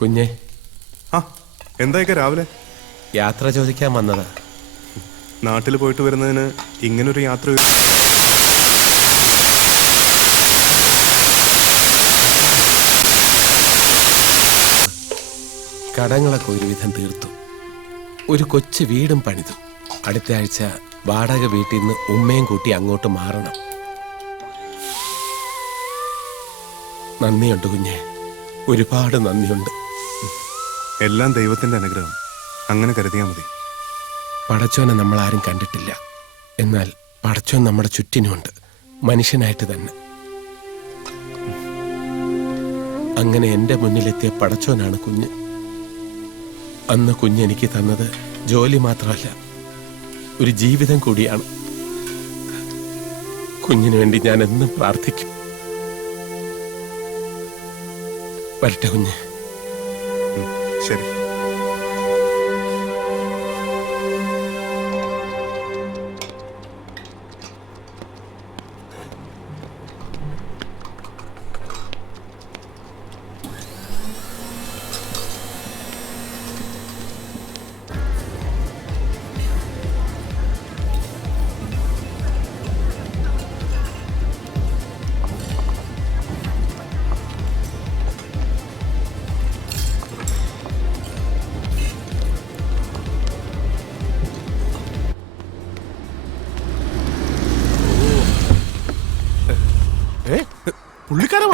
കുഞ്ഞെ ആ എന്തായിക്ക രാവിലെ യാത്ര ചോദിക്കാൻ വന്നതാ നാട്ടിൽ പോയിട്ട് വരുന്നതിന് ഇങ്ങനൊരു യാത്ര കടങ്ങളൊക്കെ ഒരുവിധം തീർത്തു ഒരു കൊച്ചു വീടും പണിതു അടുത്ത ആഴ്ച വാടക വീട്ടിൽ നിന്ന് ഉമ്മയും കൂട്ടി അങ്ങോട്ട് മാറണം നന്ദിയുണ്ട് കുഞ്ഞെ ഒരുപാട് നന്ദിയുണ്ട് എല്ലാം ദൈവത്തിന്റെ അനുഗ്രഹം അങ്ങനെ കരുതിയാൽ മതി പടച്ചോനെ നമ്മൾ ആരും കണ്ടിട്ടില്ല എന്നാൽ പടച്ചോൻ നമ്മുടെ ചുറ്റിനുമുണ്ട് മനുഷ്യനായിട്ട് തന്നെ അങ്ങനെ എൻ്റെ മുന്നിലെത്തിയ പടച്ചോനാണ് കുഞ്ഞ് അന്ന് കുഞ്ഞ് എനിക്ക് തന്നത് ജോലി മാത്രമല്ല ഒരു ജീവിതം കൂടിയാണ് കുഞ്ഞിനു വേണ്ടി ഞാൻ എന്നും പ്രാർത്ഥിക്കും വരട്ടെ കുഞ്ഞ്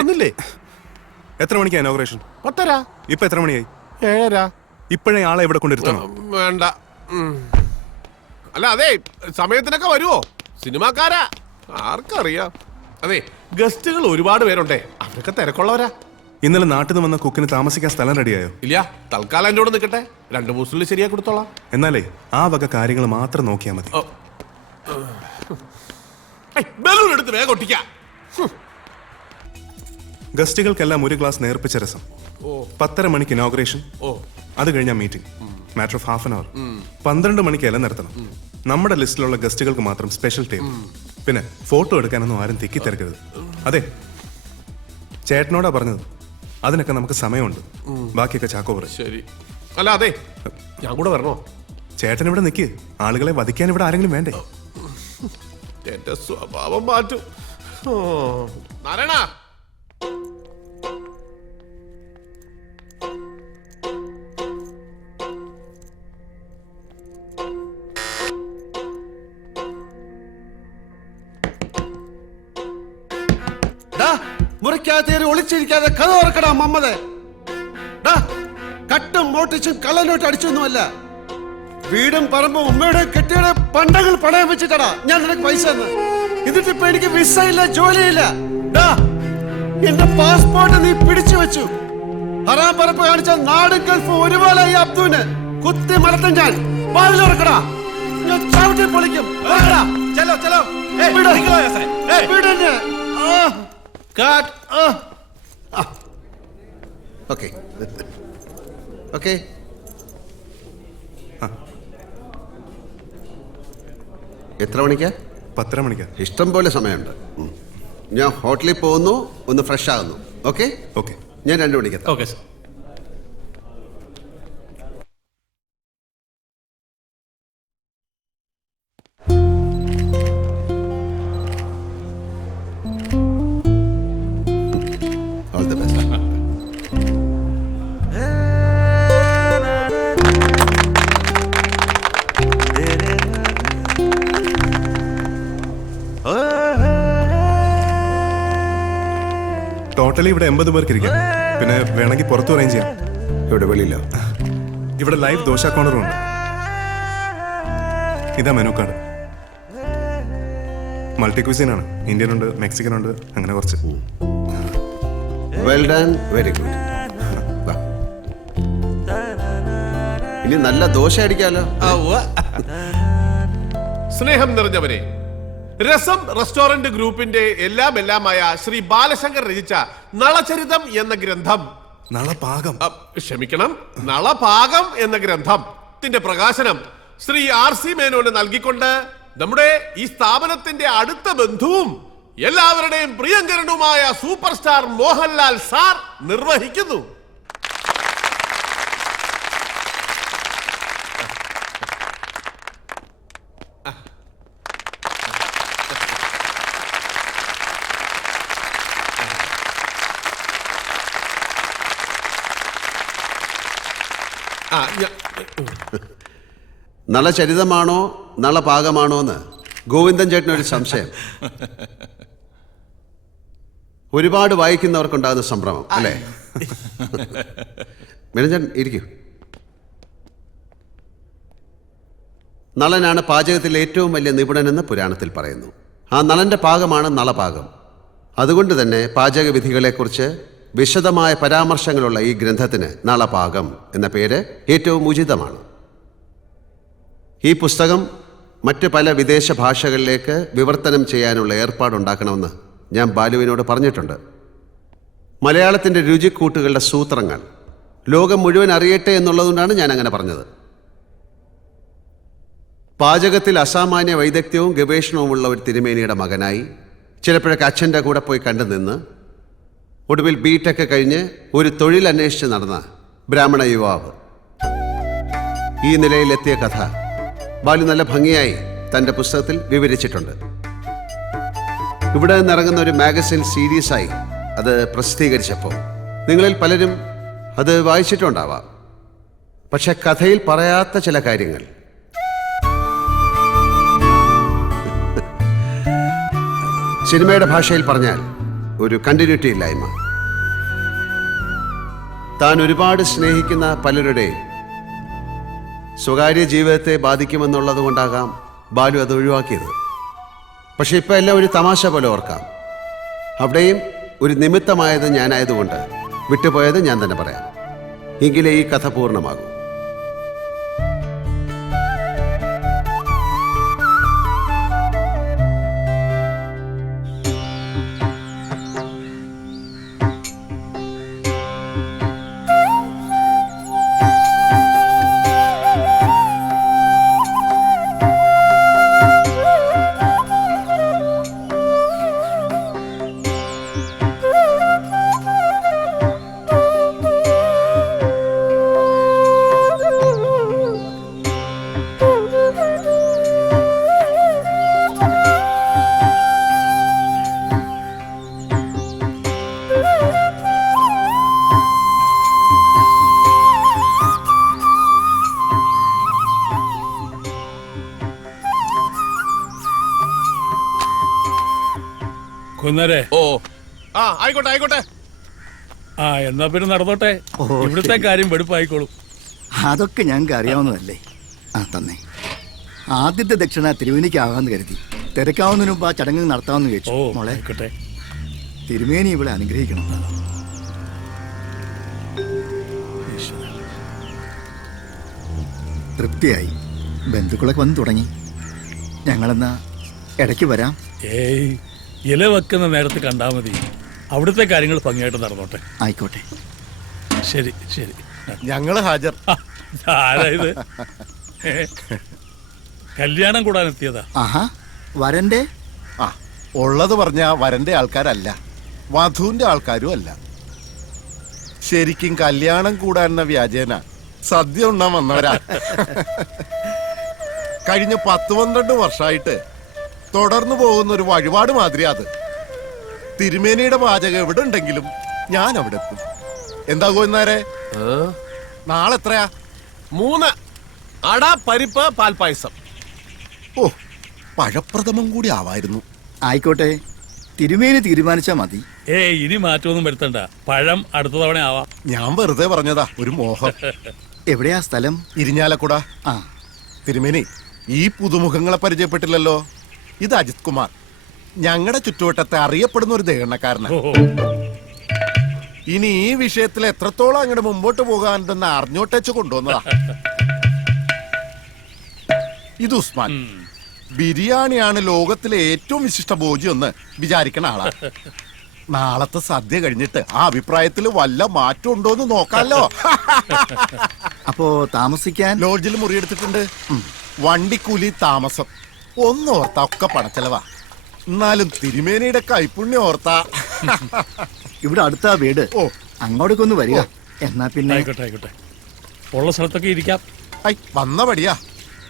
വന്നില്ലേ എത്ര മണിക്കാ ഇനോഗ്രേഷൻ പത്തര ഇപ്പൊ എത്ര മണിയായി ഏഴര ഇപ്പഴേ ആളെ ഇവിടെ കൊണ്ടിരുത്തണം വേണ്ട അല്ല അതെ സമയത്തിനൊക്കെ വരുവോ സിനിമാക്കാരാ ആർക്കറിയാം അതെ ഗസ്റ്റുകൾ ഒരുപാട് പേരുണ്ടേ അവരൊക്കെ തിരക്കുള്ളവരാ ഇന്നലെ നാട്ടിൽ നിന്ന് വന്ന കുക്കിന് താമസിക്കാൻ സ്ഥലം റെഡിയായോ ഇല്ല തൽക്കാലം എൻ്റെ കൂടെ നിൽക്കട്ടെ രണ്ട് മൂസിൽ ശരിയാ കൊടുത്തോളാം എന്നാലേ ആ വക കാര്യങ്ങൾ മാത്രം നോക്കിയാൽ മതി ബലൂൺ എടുത്ത് വേഗം ഒട്ടിക്കാം ഗസ്റ്റുകൾക്കെല്ലാം ഒരു ഗ്ലാസ് നേർപ്പിച്ച രസം പത്തര മണിക്ക് ഇനോഗ്രേഷൻ അത് കഴിഞ്ഞാൽ meeting matter of half an hour പന്ത്രണ്ട് മണിക്ക് ഇല നടത്തണം നമ്മുടെ ലിസ്റ്റിലുള്ള ഗസ്റ്റുകൾക്ക് മാത്രം സ്പെഷ്യൽ ടൈം പിന്നെ ഫോട്ടോ എടുക്കാനൊന്നും ആരും തിക്കി തിരക്കരുത് അതെ ചേട്ടനോടാ പറഞ്ഞത് അതിനൊക്കെ നമുക്ക് സമയമുണ്ട് ബാക്കിയൊക്കെ ചാക്കോ പറയും ശരി അല്ല അതെ ഞാൻ കൂടെ വരണോ ചേട്ടൻ ഇവിടെ നിക്ക് ആളുകളെ വധിക്കാൻ ഇവിടെ ആരെങ്കിലും വേണ്ടേ സ്വഭാവം മാറ്റും നാരായണ കുടിച്ചിരിക്കാതെ കഥ ഓർക്കടാ മമ്മതെ കട്ടും മോട്ടിച്ചും കള്ളനോട്ട് അടിച്ചൊന്നുമല്ല വീടും പറമ്പും ഉമ്മയുടെ കെട്ടിയുടെ പണ്ടകൾ പണയം വെച്ചിട്ടടാ ഞാൻ നിനക്ക് പൈസ തന്ന എന്നിട്ട് ഇപ്പൊ എനിക്ക് വിസ ഇല്ല ജോലിയില്ല എന്റെ പാസ്പോർട്ട് നീ പിടിച്ചു വെച്ചു ഹറാം പറപ്പ് കാണിച്ച നാടും ഗൾഫ് ഒരുപോലെ ഈ അബ്ദുവിന് കുത്തി മലത്തും ഞാൻ പാതിലുറക്കടാ ഞാൻ ചവിട്ടി പൊളിക്കും ചലോ ചലോ വീട് വീട് കാട്ട് ആ ഓക്കെ ഓക്കെ എത്ര മണിക്കാ പത്തര മണിക്കാ ഇഷ്ടം പോലെ സമയമുണ്ട് ഞാൻ ഹോട്ടലിൽ പോകുന്നു ഒന്ന് ഫ്രഷ് ആകുന്നു ഓക്കെ ഓക്കെ ഞാൻ രണ്ട് മണിക്കെത്താം ഓക്കെ സാർ ടോട്ടലി ഇവിടെ എൺപത് പേർക്ക് ഇരിക്കാം പിന്നെ വേണമെങ്കിൽ പുറത്തു അറേഞ്ച് ചെയ്യാം ഇവിടെ വെളിയില്ല ഇവിടെ ലൈവ് ദോശ കോണറും ഉണ്ട് ഇതാ മെനു കാർഡ് മൾട്ടി ക്വിസീൻ ആണ് ഇന്ത്യൻ ഉണ്ട് മെക്സിക്കൻ ഉണ്ട് അങ്ങനെ കുറച്ച് വെൽ ഡൺ വെരി ഗുഡ് ഇനി നല്ല ദോശ അടിക്കാലോ സ്നേഹം നിറഞ്ഞവരെ രസം റെസ്റ്റോറന്റ് ഗ്രൂപ്പിന്റെ എല്ലാം എല്ലാമായ ശ്രീ ബാലശങ്കർ രചിച്ച നളചരിതം എന്ന ഗ്രന്ഥം നളപാകം ക്ഷമിക്കണം നളപാകം എന്ന ഗ്രന്ഥത്തിന്റെ പ്രകാശനം ശ്രീ ആർ സി മേനോന് നൽകിക്കൊണ്ട് നമ്മുടെ ഈ സ്ഥാപനത്തിന്റെ അടുത്ത ബന്ധുവും എല്ലാവരുടെയും പ്രിയങ്കരനുമായ സൂപ്പർ സ്റ്റാർ മോഹൻലാൽ സാർ നിർവഹിക്കുന്നു ആ നള ചരിതമാണോ നള പാകമാണോ എന്ന് ഗോവിന്ദൻ ചേട്ടനൊരു സംശയം ഒരുപാട് വായിക്കുന്നവർക്കുണ്ടാകുന്ന സംഭ്രമം അല്ലേ മിനഞ്ചൻ ഇരിക്കൂ നളനാണ് പാചകത്തിൽ ഏറ്റവും വലിയ നിപുണനെന്ന് പുരാണത്തിൽ പറയുന്നു ആ നളന്റെ പാകമാണ് നളപാകം അതുകൊണ്ട് തന്നെ പാചകവിധികളെക്കുറിച്ച് വിശദമായ പരാമർശങ്ങളുള്ള ഈ ഗ്രന്ഥത്തിന് നളപാകം എന്ന പേര് ഏറ്റവും ഉചിതമാണ് ഈ പുസ്തകം മറ്റ് പല വിദേശ ഭാഷകളിലേക്ക് വിവർത്തനം ചെയ്യാനുള്ള ഏർപ്പാടുണ്ടാക്കണമെന്ന് ഞാൻ ബാലുവിനോട് പറഞ്ഞിട്ടുണ്ട് മലയാളത്തിൻ്റെ രുചിക്കൂട്ടുകളുടെ സൂത്രങ്ങൾ ലോകം മുഴുവൻ അറിയട്ടെ എന്നുള്ളതുകൊണ്ടാണ് ഞാൻ അങ്ങനെ പറഞ്ഞത് പാചകത്തിൽ അസാമാന്യ വൈദഗ്ധ്യവും ഗവേഷണവുമുള്ള ഒരു തിരുമേനിയുടെ മകനായി ചിലപ്പോഴൊക്കെ അച്ഛൻ്റെ കൂടെ പോയി കണ്ടു നിന്ന് ഒടുവിൽ ബിടെക് കഴിഞ്ഞ് ഒരു തൊഴിൽ അന്വേഷിച്ച് നടന്ന ബ്രാഹ്മണ യുവാവ് ഈ നിലയിലെത്തിയ കഥ ബാലു നല്ല ഭംഗിയായി തൻ്റെ പുസ്തകത്തിൽ വിവരിച്ചിട്ടുണ്ട് ഇവിടെ നിന്നിറങ്ങുന്ന ഒരു മാഗസിൻ സീരീസായി അത് പ്രസിദ്ധീകരിച്ചപ്പോൾ നിങ്ങളിൽ പലരും അത് വായിച്ചിട്ടുണ്ടാവാം പക്ഷെ കഥയിൽ പറയാത്ത ചില കാര്യങ്ങൾ സിനിമയുടെ ഭാഷയിൽ പറഞ്ഞാൽ ഒരു കണ്ടിന്യൂറ്റി ഇല്ലായ്മ താൻ ഒരുപാട് സ്നേഹിക്കുന്ന പലരുടെ സ്വകാര്യ ജീവിതത്തെ ബാധിക്കുമെന്നുള്ളത് കൊണ്ടാകാം ബാലു അത് ഒഴിവാക്കിയത് പക്ഷെ ഇപ്പം എല്ലാം ഒരു തമാശ പോലെ ഓർക്കാം അവിടെയും ഒരു നിമിത്തമായത് ഞാനായതുകൊണ്ട് വിട്ടുപോയത് ഞാൻ തന്നെ പറയാം എങ്കിലേ ഈ കഥ പൂർണ്ണമാകും കുന്നരെ ഓ ആ ആയിക്കോട്ടെ ആയിക്കോട്ടെ ആ എന്നാ പിന്നെ നടന്നോട്ടെ ഇവിടുത്തെ കാര്യം വെടുപ്പായിക്കോളും അതൊക്കെ ഞങ്ങൾക്ക് അറിയാവുന്നതല്ലേ ആ തന്നെ ആദ്യത്തെ ദക്ഷിണ തിരുവേനിക്കാകാമെന്ന് കരുതി തിരക്കാവുന്നതിന് മുമ്പ് ആ ചടങ്ങ് നടത്താമെന്ന് ചോദിച്ചു മോളെ തിരുമേനി ഇവിടെ അനുഗ്രഹിക്കണം തൃപ്തിയായി ബന്ധുക്കളൊക്കെ വന്ന് തുടങ്ങി ഞങ്ങളെന്നാ ഇടയ്ക്ക് വരാം ഏയ് ഇല വെക്കുന്ന നേരത്ത് കണ്ടാൽ മതി അവിടുത്തെ കാര്യങ്ങൾ ഭംഗിയായിട്ട് നടന്നോട്ടെ ആയിക്കോട്ടെ ശരി ശരി ഞങ്ങൾ ഹാജർ ആരായത് കല്യാണം കൂടാൻ എത്തിയതാ ആഹാ വരന്റെ ആ ഉള്ളത് പറഞ്ഞ വരന്റെ ആൾക്കാരല്ല വധുവിന്റെ ആൾക്കാരും അല്ല ശരിക്കും കല്യാണം എന്ന വ്യാജേന സദ്യ ഉണ്ണാൻ വന്നവരാ കഴിഞ്ഞ പത്ത് പന്ത്രണ്ട് വർഷമായിട്ട് തുടർന്നു പോകുന്ന ഒരു വഴിപാട് മാതിരി അത് തിരുമേനിയുടെ പാചകം എവിടെ ഉണ്ടെങ്കിലും ഞാൻ അവിടെ എത്തും എന്താ എന്നാരെ നാളെ എത്രയാ മൂന്ന് അട പരിപ്പ് പാൽപായസം ഓ പഴപ്രഥമം കൂടി ആവായിരുന്നു ആയിക്കോട്ടെ തിരുമേനി തീരുമാനിച്ചാ മതി ഏ ഇനി മാറ്റമൊന്നും വരുത്തണ്ട പഴം അടുത്ത തവണ ആവാ ഞാൻ വെറുതെ പറഞ്ഞതാ ഒരു മോഹം എവിടെയാ സ്ഥലം ഇരിഞ്ഞാലക്കൂടാ ആ തിരുമേനി ഈ പുതുമുഖങ്ങളെ പരിചയപ്പെട്ടില്ലല്ലോ ഇത് അജിത് കുമാർ ഞങ്ങളുടെ ചുറ്റുവട്ടത്തെ അറിയപ്പെടുന്ന ഒരു ദേഹണക്കാരനാണ് ഇനി ഈ വിഷയത്തിൽ എത്രത്തോളം അങ്ങോട്ട് മുമ്പോട്ട് പോകാനുണ്ടെന്ന് അറിഞ്ഞോട്ടേച്ച് കൊണ്ടുവന്നതാ ഇത് ഉസ്മാൻ ബിരിയാണിയാണ് ലോകത്തിലെ ഏറ്റവും വിശിഷ്ട ഭോജി എന്ന് വിചാരിക്കണ ആളാ നാളത്തെ സദ്യ കഴിഞ്ഞിട്ട് ആ അഭിപ്രായത്തിൽ വല്ല മാറ്റം ഉണ്ടോ എന്ന് നോക്കാമല്ലോ അപ്പോ താമസിക്കാൻ ലോഡ്ജിൽ മുറിയെടുത്തിട്ടുണ്ട് വണ്ടിക്കൂലി താമസം ഒന്ന് ഓർത്ത ഒക്കെ പണച്ചെലവാ എന്നാലും തിരുമേനിയുടെ കൈപ്പുണ്യം ഓർത്ത ഇവിടെ അടുത്ത വീട് ഓ അങ്ങോട്ടേക്കൊന്ന് വരിക എന്നാ പിന്നെ ആയിക്കോട്ടെ ആയിക്കോട്ടെ ഉള്ള സ്ഥലത്തൊക്കെ ഇരിക്കാം ഐ വന്ന പടിയാ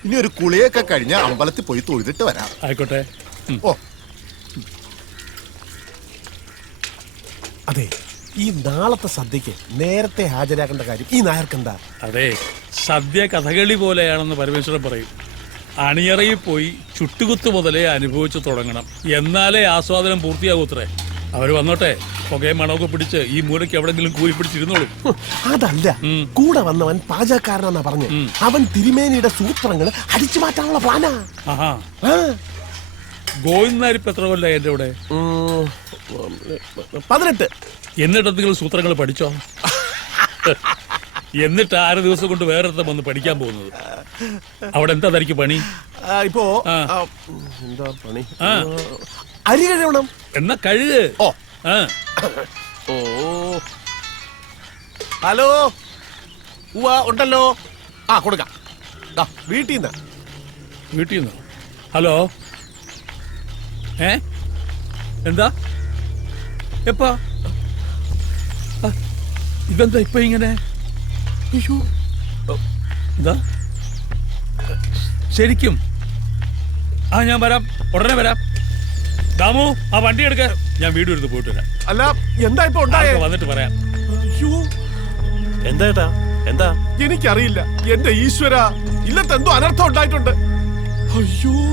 ഇനി ഒരു കുളിയൊക്കെ കഴിഞ്ഞ അമ്പലത്തിൽ പോയി തൊഴുതിട്ട് വരാം ആയിക്കോട്ടെ ഓ അതെ ഈ നാളത്തെ സദ്യക്ക് നേരത്തെ ഹാജരാക്കേണ്ട കാര്യം ഈ നായർക്കെന്താ അതെ സദ്യ കഥകളി പോലെയാണെന്ന് പരമേശ്വരൻ പറയും അണിയറയിൽ പോയി ചുട്ടുകുത്ത് മുതലേ അനുഭവിച്ചു തുടങ്ങണം എന്നാലേ ആസ്വാദനം പൂർത്തിയാകൂത്രേ അവര് വന്നോട്ടെ പുകയും മണമൊക്കെ പിടിച്ച് ഈ മൂലയ്ക്ക് എവിടെങ്കിലും കൂലി പിടിച്ചിരുന്നോളൂ അതല്ല കൂടെ വന്നവൻ പാചകക്കാരനാ പറഞ്ഞു അവൻ തിരുമേനിയുടെ സൂത്രങ്ങൾ അടിച്ചു മാറ്റാനുള്ള പ്ലാനാ ഗോവിന്ദാരി എത്ര കൊല്ല എന്റെ ഇവിടെ പതിനെട്ട് എന്നിട്ടെന്തെങ്കിലും സൂത്രങ്ങൾ പഠിച്ചോ എന്നിട്ട് ആറ് ദിവസം കൊണ്ട് വേറെ വന്ന് പഠിക്കാൻ പോകുന്നത് അവിടെ എന്താ തരിക്ക് പണി ഇപ്പോ എന്താ പണി അരി കഴുകണം എന്നാ കഴുക് ഓ ഓ ഹലോ ഉണ്ടല്ലോ ആ കൊടുക്കാം വീട്ടിൽ നിന്ന് വീട്ടിൽ നിന്ന് ഹലോ ഏ എന്താ എപ്പാ ഇതെന്താ ഇപ്പൊ ഇങ്ങനെ അയ്യോ എന്താ ശരിക്കും ആ ഞാൻ വരാം ഉടനെ വരാം ദാമു ആ വണ്ടി എടുക്ക ഞാൻ വീട് എടുത്ത് പോയിട്ട് വരാം അല്ല എന്താ ഇപ്പൊ വന്നിട്ട് പറയാം എന്താ ഏട്ടാ എന്താ എനിക്കറിയില്ല എന്റെ ഈശ്വര ഇല്ലത്തെന്തോ അനർത്ഥം ഉണ്ടായിട്ടുണ്ട് അയ്യോ